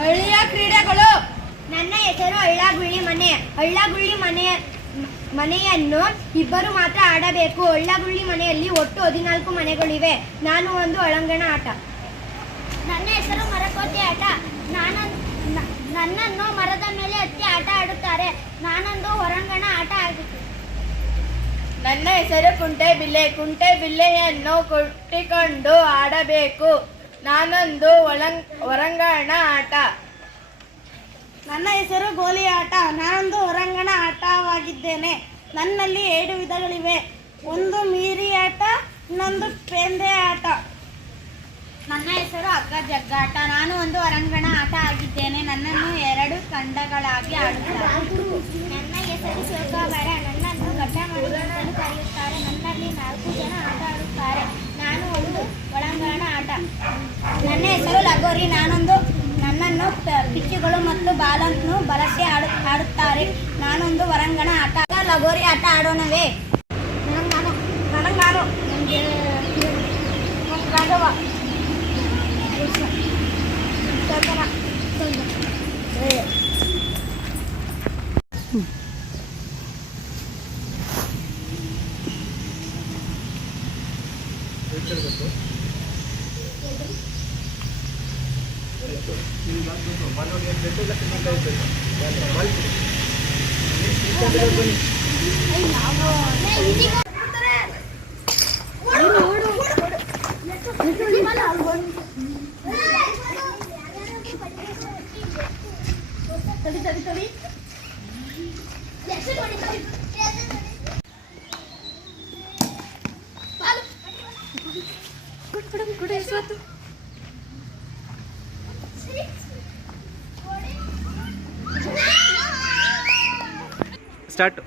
ಹಳ್ಳಿಯ ಕ್ರೀಡೆಗಳು. ನನ್ನ ಹೆಸರು ಅಳ್ಳಗುಳ್ಳಿ ಮನೆ. ಅಳ್ಳಗುಳ್ಳಿ ಮನೆಯನ್ನು ಇಬ್ಬರು ಮಾತ್ರ ಆಡಬೇಕು. ಅಳ್ಳಗುಳ್ಳಿ ಮನೆಯಲ್ಲಿ ಒಟ್ಟು 14 ಮನೆಗಳಿವೆ. ನಾನು ಒಂದು ಒಳಾಂಗಣ ಆಟ. ನನ್ನ ಹೆಸರು ಮರಕೋತಿ ಆಟ. ನನ್ನನ್ನು ಮರದ ಮೇಲೆ ಹತ್ತಿ ಆಟ ಆಡುತ್ತಾರೆ. ನಾನೊಂದು ಹೊರಾಂಗಣ ಆಟ ಆಡುತ್ತೇನೆ. ನನ್ನ ಹೆಸರು ಕುಂಟೆಬಿಲ್ಲೆ. ಕುಂಟೆಬಿಲ್ಲೆಯನ್ನು ಕಟ್ಟಿಕೊಂಡು ಆಡಬೇಕು. ನಾನೊಂದು ಹೊರಾಂಗಣ ಆಟ. ನನ್ನ ಹೆಸರು ಗೋಲಿ ಆಟ. ನಾನೊಂದು ಹೊರಾಂಗಣ ಆಟವಾಗಿದ್ದೇನೆ. ನನ್ನಲ್ಲಿ 7 ವಿಧಗಳಿವೆ. ಒಂದು ಮೀರಿ ಆಟ, ಇನ್ನೊಂದು ಪೇಂದೆ ಆಟ. ನನ್ನ ಹೆಸರು ಹಗ್ಗ ಜಗ್ಗಾಟ. ನಾನು ಒಂದು ಹೊರಾಂಗಣ ಆಟ ಆಗಿದ್ದೇನೆ. ನನ್ನನ್ನು 2 ತಂಡಗಳಾಗಿ ಆಡುತ್ತಾರೆ. ನನ್ನ ಹೆಸರು ಚೌಕಾಬಾರ. ನನ್ನನ್ನು ಗಡ್ಡ ಮಾಡಿ ಅಂತಲೂ ಕರೆಯುತ್ತಾರೆ. ನನ್ನಲ್ಲಿ 4 ಜನ ಆಟ ಆಡುತ್ತಾರೆ. ನಾನು ಒಂದು ಒಳಾಂಗಣ ಆಟ. ನನ್ನ ಹೆಸರು ಲಗೋರಿ. ನನ್ನನ್ನು ಪಿಚ್ಚಿಗಳು ಮತ್ತು ಬಾಲನ್ನು ಬಳಸಿ ಆಡುತ್ತಾರೆ. ನಾನೊಂದು ಹೊರಾಂಗಣ ಆಟ. ಲಗೋರಿ ಆಟ ಆಡೋಣವೇ? ಸ್ಟಾರ್ಟ್.